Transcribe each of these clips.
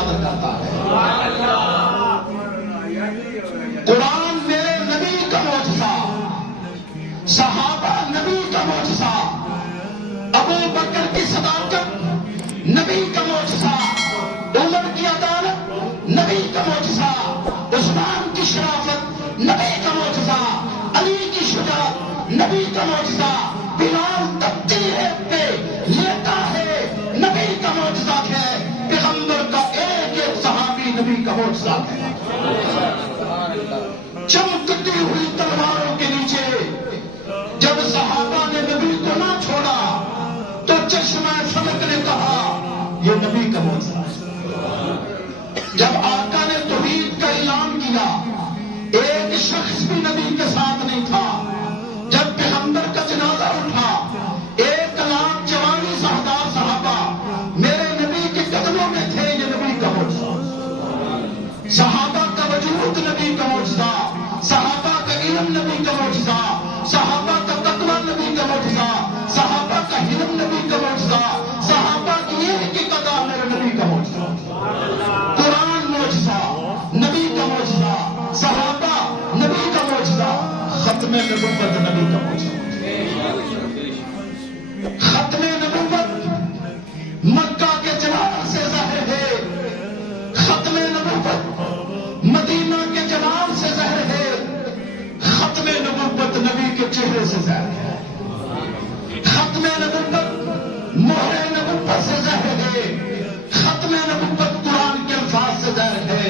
نازل کرتا ہے۔ قرآن میرے نبی کا معجزہ، صحابہ نبی کا معجزہ، ابو بکر کی صداقت نبی کا معجزہ، عمر کی عدالت نبی کا معجزہ، عثمان کی شرافت نبی کا معجزہ، علی کی شجاعت نبی کا معجزہ، بلال تبدیل پہ لیتا ہے نبی کا معجزہ ہے، پیغمبر کا ایک ایک صحابی نبی کا معجزہ ہے۔ چمکتی ہوئی تلواروں کے نیچے جب صحابہ نے نبی کو نہ چھوڑا تو چشمہ فلک نے کہا یہ نبی کا معجزہ ہے۔ جب آقا نے توحید کا اعلان کیا ایک شخص بھی نبی کے ساتھ نہیں تھا۔ جب پیغمبر کا جنازہ اٹھا 1,44,000 صحابہ میرے نبی کے قدموں میں تھے، یہ نبی کا معجزہ۔ صحابہ کا وجود نبی کا معجزہ، صحابہ کا علم نبی کا معجزہ، صحابہ کا تقویٰ نبی کا معجزہ، صحابہ کا علم نبی کا معجزہ، صحابہ کی ایک کی قطع میرے نبی کا معجزہ۔ قرآن معجزہ نبی کا معجزہ، صحابہ نبی کا معجزہ، ختم نبوت نبی کا معجزہ۔ ختم نبوت مکہ کے جلال سے ظاہر ہے، ختم نبوت مدینہ کے جلال سے ظاہر ہے، ختم نبوت نبی کے چہرے سے ظاہر ہے، ختم نبوت مہر نبوت سے ظاہر ہے، ختم نبوت قرآن کے الفاظ سے ظاہر ہے۔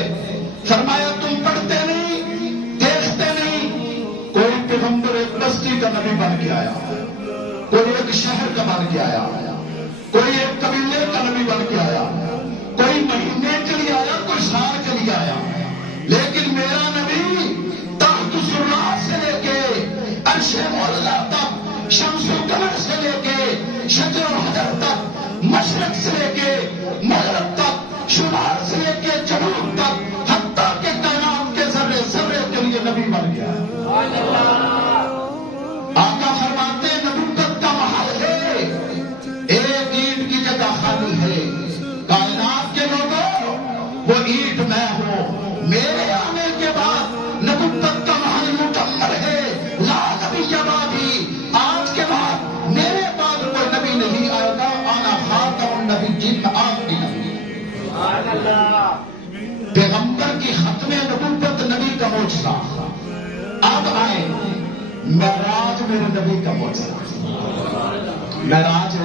فرمایا تم پڑھتے نہیں، دیکھتے نہیں، کوئی پیغمبر ایک بستی کا نبی بن کے آیا، کوئی ایک شہر کا بن کے آیا، کوئی ایک قبیلے کا نبی بن کے آیا، کوئی مہینے کے لیے آیا، کوئی سال کے لیے آیا، لیکن میرا نبی تخت سرا سے لے کے عرش مولا تک، شمس و قمر سے لے کے شجر و حجر تک، مشرق سے لے کے مغرب تک، شمال سے لے کے جنوب تک، حتیٰ کہ کائنات کے ذرے ذرے کے لیے نبی بن گیا۔ آقا فرماتے نبوت کا محل ہے، ایک اینٹ کی جگہ خالی ہے، کائنات کے لوگوں وہ اینٹ میں ہوں، میرے آنے کے بعد نبوت کا محل مکمل ہے، لا نبی بعدی، آج کے بعد میرے بعد کوئی نبی نہیں آئے گا، آنا خاتم النبیین، آخری نبی۔ پیغمبر کی ختم نبوت نبی کا معجزہ۔ اب آئے معراج میرے نبی کا معجزہ، معراج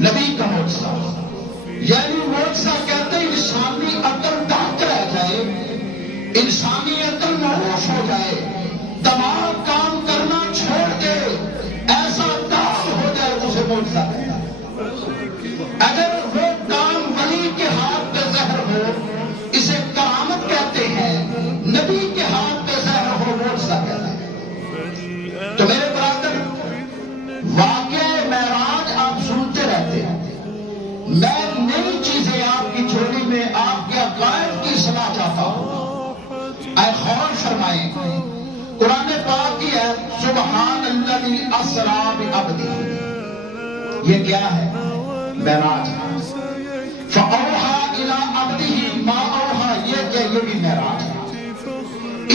نبی کا معجزہ، یعنی معجزہ کہتے ہیں انسانی عقل دانگ رہ جائے، انسانی عقل مہوش ہو جائے، دماغ کام کرنا چھوڑ دے، ایسا کام ہو جائے اسے معجزہ کہتا ہے۔ اگر وہ کام ولی کے ہاتھ پہ زہر ہو اسے کرامت کہتے ہیں، نبی کے ہاتھ پہ زہر ہو معجزہ کہتے ہیں۔ تو میرے برادر واقعہ معراج آپ سنتے رہتے ہیں، میں نئی چیزیں آپ کی جھولی میں آپ کے عقائد کی اصلاح چاہتا ہوں۔ اے غور فرمائیں، قرآن پاک کی ہے سبحان الذی اسری بعبدہ، یہ کیا ہے؟ معراج۔ فاوحی الی عبدہ ما اوحی، یہ کیا؟ یہ بھی معراج ہے۔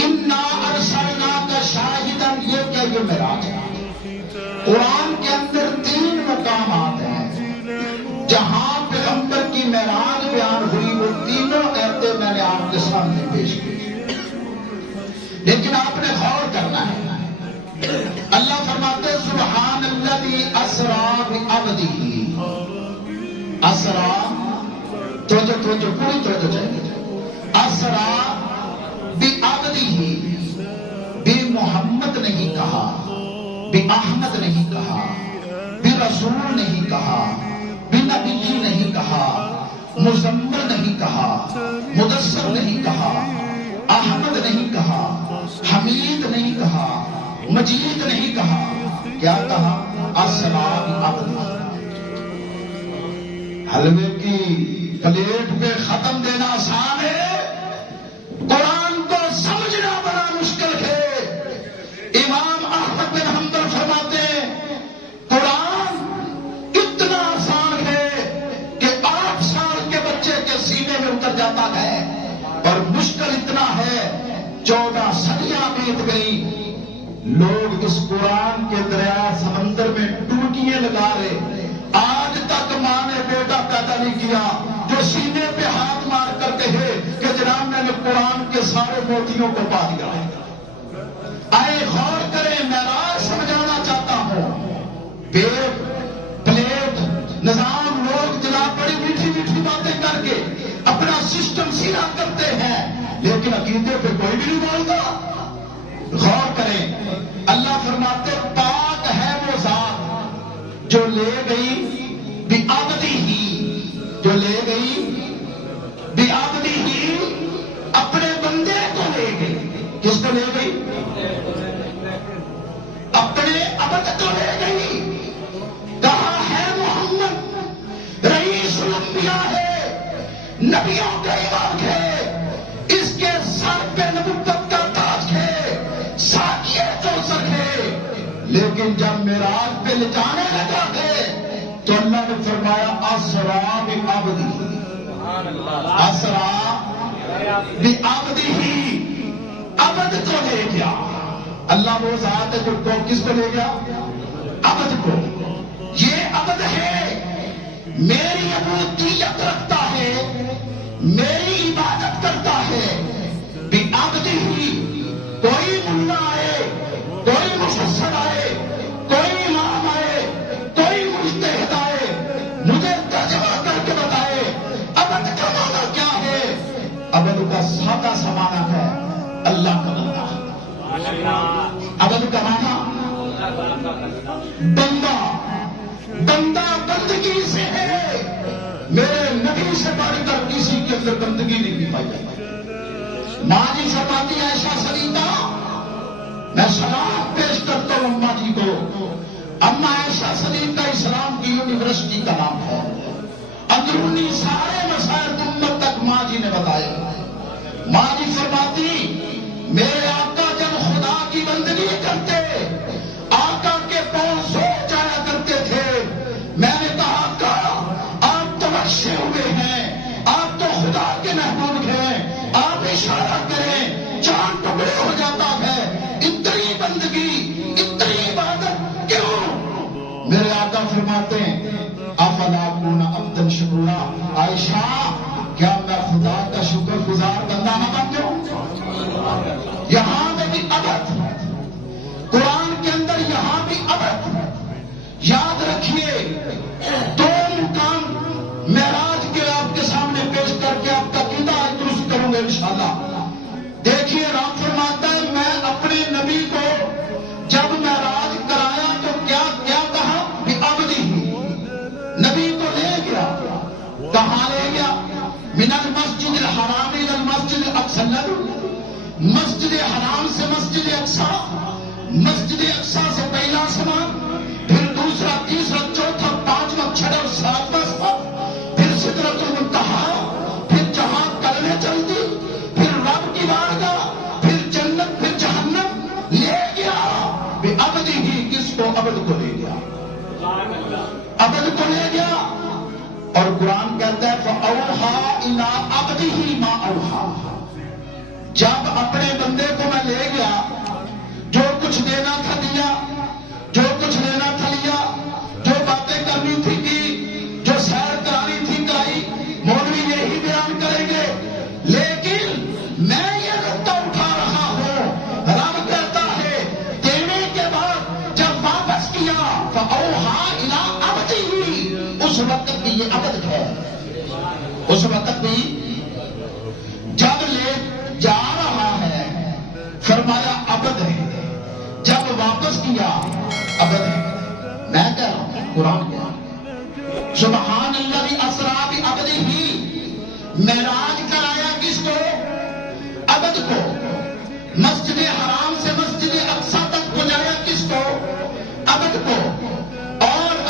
انا ارسلناک شاہدا، یہ کیا؟ یہ معراج ہے۔ قرآن کے اندر 3 مقامات ہیں جہاں پیغمبر کی معراج بیان ہوئی، وہ تینوں آیتیں میں نے آپ کے سامنے پیش کی، لیکن آپ نے غور کرنا ہے۔ اللہ فرماتے سبحان الذی اسری بعبدہ، اسری توجہ پوری توجہ چاہیے، اسری بعبدہ، بی محمد نہیں کہا، بی احمد نہیں کہا، بی رسول نہیں کہا، بی نبی نہیں کہا، مزمل نہیں کہا، مدثر نہیں کہا، احمد نہیں کہا، حمید نہیں کہا، مجید نہیں کہا، کیا کہا؟ اسری بعبدہ۔ حلوے کی پلیٹ پہ ختم دینا آسان ہے، قرآن کو سمجھنا بڑا مشکل ہے۔ امام احمد بن حنبل فرماتے ہیں قرآن اتنا آسان ہے کہ 8 سال کے بچے کے سینے لوگ اس قرآن کے دریا سمندر میں ڈبکیاں لگا رہے، آج تک ماں نے بیٹا پیدا نہیں کیا جو سینے پہ ہاتھ مار کر کہے کہ جناب میں نے قرآن کے سارے موتیوں کو پا دیا ہے۔ آئے غور کریں، معراج سمجھانا چاہتا ہوں۔ پلیٹ نظام لوگ جناب بڑی میٹھی میٹھی باتیں کر کے اپنا سسٹم سیدھا کرتے ہیں، لیکن عقیدے پہ کوئی بھی نہیں بولتا۔ غور کریں، اللہ فرماتے پاک ہے وہ ذات جو لے گئی بعبدی ہی، جو لے گئی بعبدی ہی، اپنے بندے کو لے گئی۔ کس کو لے گئی؟ اپنے عبد کو لے گئی۔ کہا ہے محمد رئیس الانبیاء ہے، نبیوں کا امام ہے، اس کے سر پہ نبوت کا تاج ہے، ساقیہ کوثر ہے۔ لیکن جب معراج پہ لے جانے لگا ہے تو اللہ نے فرمایا اسرا بعبدی، اسرا بعبدی ہی، عبد کو لے گیا۔ اللہ وہ ذات ہے جو کس کو لے گیا؟ عبد کو۔ یہ عبد ہے، میری عبودیت رکھتا ہے، میری عبادت کرتا ہے۔ بعبدی ہی، کوئی ملا آئے، کوئی مفسر آئے، کوئی امام آئے، کوئی مجتہد آئے، مجھے ترجمہ کر کے بتائے عبد کا معنی کیا ہے؟ عبد کا سادہ سا معنی ہے اللہ کا بندہ۔ عبد کا معنی بندہ، بندہ بندگی سے ہے۔ میرے نبی سے بڑھ کر کسی کے اندر بندگی نہیں پائی جاتی۔ ماں جی فرماتی عائشہ سلیمہ، میں سلام پیش کرتا ہوں اماں جی کو۔ اماں عائشہ سلیمہ اسلام کی یونیورسٹی کا نام ہے، اندرونی سارے مسائل امت تک ماں جی نے بتائے۔ ماں جی فرماتی میرے آقا جب خدا کی بندگی کرتے، آقا کے پاؤں سو جایا کرتے تھے، میں نے کہا آقا آپ تو بخشے ہوئے ہیں، آپ تو خدا کے محبوب ہیں، آپ اشارہ کریں چاند ٹکڑے ہو جاتا ہے، اتنی بندگی اتنی عبادت کیوں؟ میرے آقا فرماتے ہیں افلا اکون عبدا شکورا، عائشہ کیا میں خدا کا شکر گزار بندہ نہ بن جاؤں؟ یہاں میں بھی عبد، قرآن کے اندر یہاں بھی عبد۔ یاد رکھیے دو مقام معراج کے آپ کے سامنے پیش کر کے آپ کا عقیدہ درست کروں گا انشاءاللہ۔ دیکھیے رب فرماتا ہے میں اپنے نبی کو جب معراج کرایا تو کیا کہا؟ بعبدی ہی، نبی کو لے گیا۔ کہاں لے گیا؟ من المسجد الحرام الى المسجد الاقصى، مسجد حرام سے مسجد اقصی، مسجد اقصی سے پہلا آسمان، پھر دوسرا، تیسرا، چوتھا، پانچواں، چھٹا اور ساتواں آسمان، پھر سدرۃ المنتہا، پھر جہاں کلمیں چلتی، پھر رب کی بارگاہ، پھر جنت، پھر جہنم، لے گیا بعبدی ہی۔ کس کو؟ عبد کو لے گیا، عبد کو لے گیا۔ اور قرآن کہتا ہے فَأَوْحَىٰ إِلَىٰ عَبْدِهِ مَا أَوْحَىٰ، جب اپنے بندے کو میں لے گیا، جو کچھ دینا تھا دیا، جو کچھ لینا تھا لیا، جو باتیں کرنی تھی کی، جو سیر کرانی تھی کرائی۔ مولوی یہی بیان کریں گے، لیکن میں یہ نقطہ اٹھا رہا ہوں، رب کہتا ہے دینے کے بعد جب واپس کیا فَأَوْحَىٰ إِلَىٰ عَبْدِهِ، اس وقت بھی یہ عبد ہے، اس وقت بھی جب لے جا رہا ہے فرمایا عبد ہے، جب واپس کیا عبد ہے۔ میں کہہ رہا ہوں قرآن کیا، سبحان الذی اسریٰ بعبدہ، معراج کرایا کس کو؟ عبد کو۔ مسجد حرام سے مسجد اقصی تک پہنچایا کس کو؟ عبد کو۔